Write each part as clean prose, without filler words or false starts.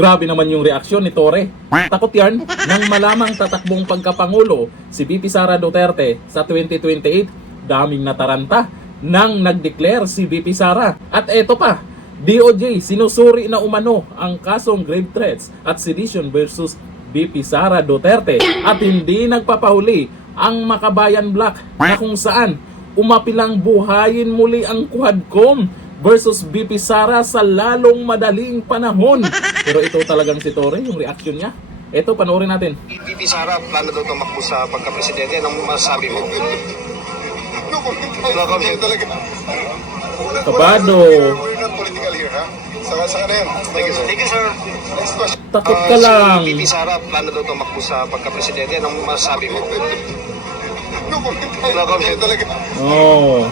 Grabe naman yung reaksyon ni Torre. Takot yan nang malamang tatakbong pagkapangulo si VP Sara Duterte sa 2028. Daming nataranta nang nag-declare si VP Sara. At eto pa, DOJ sinusuri na umano ang kasong grave threats at sedition versus VP Sara Duterte at hindi nagpapahuli ang Makabayan Black na kung saan umapilang buhayin muli ang Quadcom versus VP Sara sa lalong madaling panahon. Pero ito talagang si Torre, yung reaction niya. Ito, panoorin natin. VP Sara, plano daw tumakbo sa pagka-presidente. Anong masasabi mo? No comment talaga. Kabado. We're not political here, ha? Saka na yan. Thank you, sir. Thank you, sir. Next question. Takot ka lang. Si VP Sara, plano daw tumakbo sa pagka-presidente. Anong masasabi mo? No comment No comment talaga. Oh.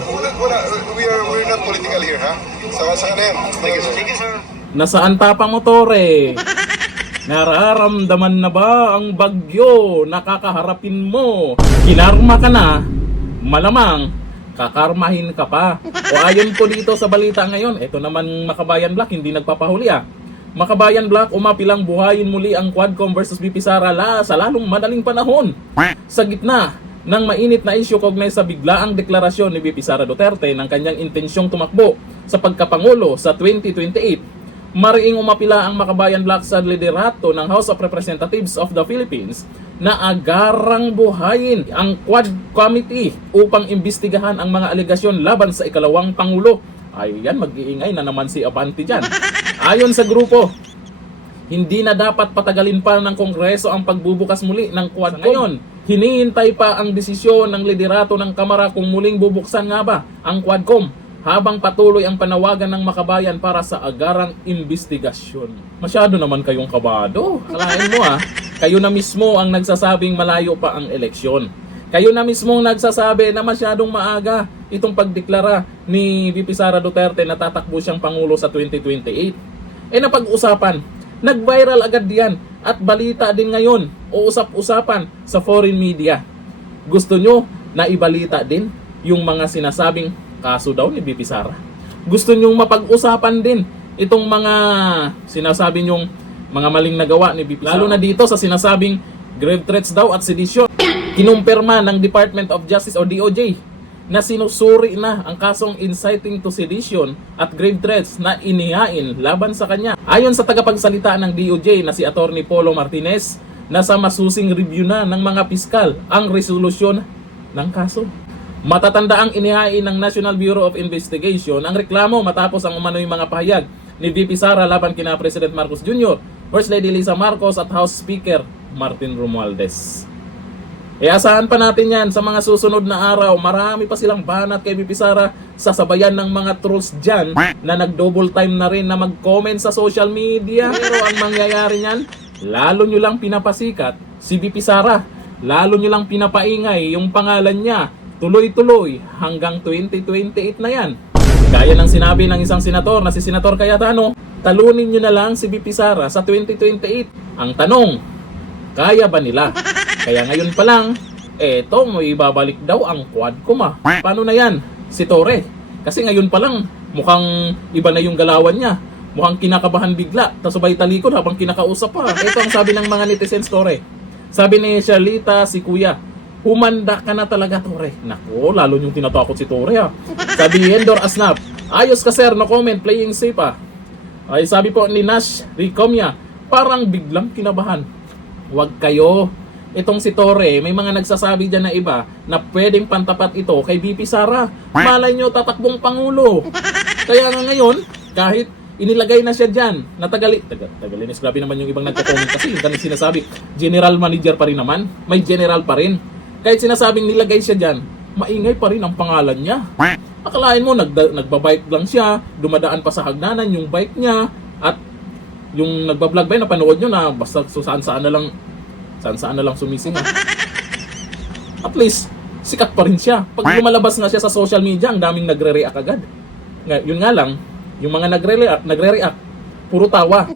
We're not political here, ha? Saka na yan. Thank you, sir. Thank you, sir. Nasaan tapang mo, Torre? Nararamdaman na ba ang bagyo na kakaharapin mo? Kinarma ka na, malamang kakarmahin ka pa. O ayon po dito sa balita ngayon, ito naman Makabayan Black, hindi nagpapahuli Makabayan Black, umapilang buhayin muli ang Quadcom versus VP Sara sa lalong madaling panahon. Sa gitna ng mainit na isyu kaugnay sa biglaang deklarasyon ni VP Sara Duterte ng kanyang intensyong tumakbo sa pagkapangulo sa 2028, mariing umapila ang Makabayan Black sa liderato ng House of Representatives of the Philippines na agarang buhayin ang Quad Committee upang imbestigahan ang mga alegasyon laban sa ikalawang Pangulo. Ayan, mag-iingay na naman si Abante dyan. Ayon sa grupo, hindi na dapat patagalin pa ng Kongreso ang pagbubukas muli ng Quadcom. Ngayon, hinihintay pa ang desisyon ng liderato ng Kamara kung muling bubuksan nga ba ang Quadcom habang patuloy ang panawagan ng Makabayan para sa agarang investigasyon. Masyado naman kayong kabado. Kalahin mo kayo na mismo ang nagsasabing malayo pa ang eleksyon. Kayo na mismo ang nagsasabi na masyadong maaga itong pagdeklara ni VP Sara Duterte na tatakbo siyang Pangulo sa 2028. Napag-usapan, nag-viral agad yan at balita din ngayon o usap-usapan sa foreign media. Gusto nyo na ibalita din yung mga sinasabing kaso daw ni VP Sara? Gusto nyong mapag-usapan din itong mga sinasabi nyong mga maling nagawa ni VP Sara? Lalo na dito sa sinasabing grave threats daw at sedition. Kinumpirma ng Department of Justice o DOJ na sinusuri na ang kasong inciting to sedition at grave threats na inihain laban sa kanya. Ayon sa tagapagsalita ng DOJ na si Attorney Polo Martinez, nasa masusing review na ng mga piskal ang resolusyon ng kaso. Matatanda ang inihain ng National Bureau of Investigation ang reklamo matapos ang umano'y mga pahayag ni VP Sara laban kina President Marcos Jr., First Lady Lisa Marcos at House Speaker Martin Romualdez. Asahan pa natin yan sa mga susunod na araw. Marami pa silang banat kay VP Sara, sasabayan ng mga trolls dyan na nag-double time na rin na mag-comment sa social media. Pero ang mangyayari niyan, lalo nyo lang pinapasikat si VP Sara, lalo nyo lang pinapaingay yung pangalan niya, tuloy-tuloy hanggang 2028 na yan. Gaya ng sinabi ng isang senator na si Senator Cayetano, talunin nyo na lang si VP Sara sa 2028. Ang tanong, kaya ba nila? Kaya ngayon pa lang, may ibabalik daw ang Quadcom Paano na yan? Si Torre. Kasi ngayon pa lang, mukhang iba na yung galawan niya. Mukhang kinakabahan bigla, tapos sabay talikod habang kinakausap pa. Ito ang sabi ng mga netizens, Torre. Sabi ni Charlita, si Kuya, humanda ka na talaga, Torre. Nako, lalo yung tinatakot si Torre Sabi Endor Asnap, ayos ka sir, no comment, playing safe Ay sabi po ni Nash Ricomia, parang biglang kinabahan. Huwag kayo. Itong si Torre, may mga nagsasabi dyan na iba na pwedeng pantapat ito kay VP Sara. Malay nyo, tatakbong Pangulo. Kaya nga ngayon, kahit inilagay na siya dyan, tagalinis, grabe naman yung ibang nagko-comment kasi yung kanil sinasabi, general manager pa rin naman, may general pa rin. Kahit sinasabing nilagay siya dyan, maingay pa rin ang pangalan niya. Akalain mo, nagbabike lang siya, dumadaan pa sa hagdanan yung bike niya, at yung nagbablog ba, napanood nyo na basta saan-saan na lang sumising At least, sikat pa rin siya. Pag lumalabas nga siya sa social media, ang daming nagre-react agad. Yun nga lang, yung mga nagre-react, puro tawa.